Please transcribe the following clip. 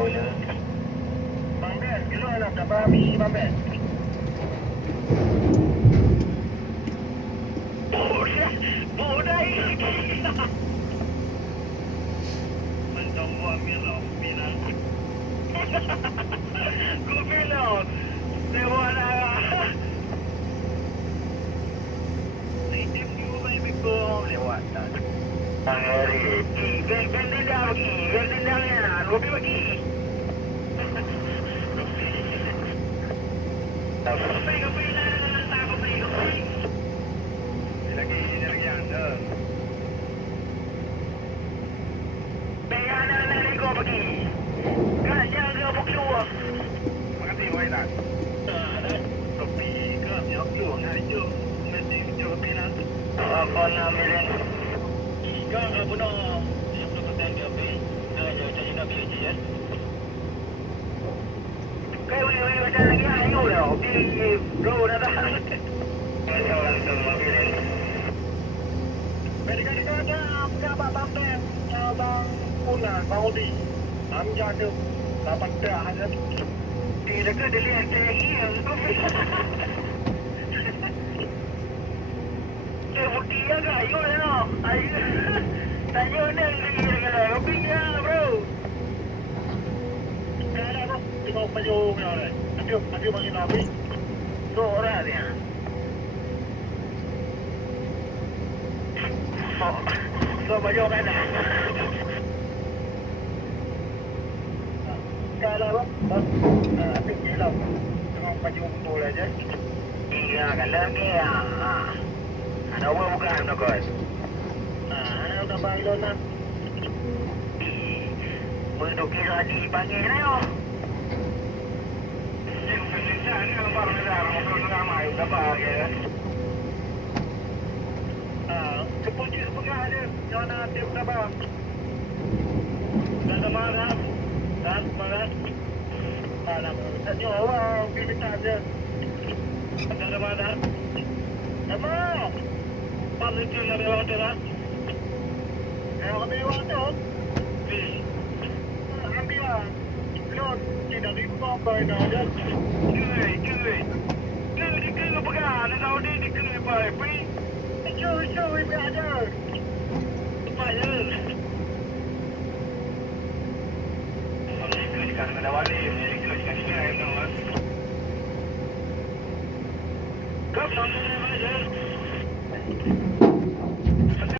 wala. Bang Ben, kilo anak dah babi Bang Ben. Bodai. Macam buat milau, milau. Kau milau. Lewat lah. Tim juga banyak bekong lewat tak. Hari. Ben dendang bagi. Ben dendangnya. Robi bagi. Kopi lah. Tak kopi. Lagi anda. Pengen nak kau bagi. Kan yang kau buki uang. Makasih boy tak. Kopi ke yang tu hari tu. Mesti jauh kopi nak. Apa nak milen? Ika apa nak? Yang tu pesan dia kopi. Ada cari nak beli je ya. Kau boleh macam lagi ayu dah. Beli bro dah dah. Macam tu milen. Mereka-mereka apa Bang Ben, Bang Punan, Bang Odi. Kami jaga dapat dah ada. Tidak ke dilihat lagi yang tu. Saya bukti agak ayo dah. Ayo. Tanya ni dengan kopi dia bro. Ada bro, tengok baju ni orang. Ada bagi nabi. Tu orang dia. Kau baju kan dah. Kalau bos, apik je lah. Tengok baju betul aja. Iya, kalau ni ada orang bukan nak kau. Ada orang banglo nak. Untuk kira di panggil ni oh. Saya ni baru dah orang ramai dapat ke. Kepunci setengah aja. Jangan nak tiap berapa. Dan semangat. Dan semangat. Tanya orang. Pergi minta aja. Dan semangat. Apa? Pas itu nak lewat tu lah. Nak lewat tu? Ambil lah. Belum. Tidak dibuka apa ini aja. Cuy. Dia kena pegang. Nak tahu dia kena apa. Cuy, berada. Cepat je. Sekarang dah balik. Sekarang ni dah. Kau sampai mana je?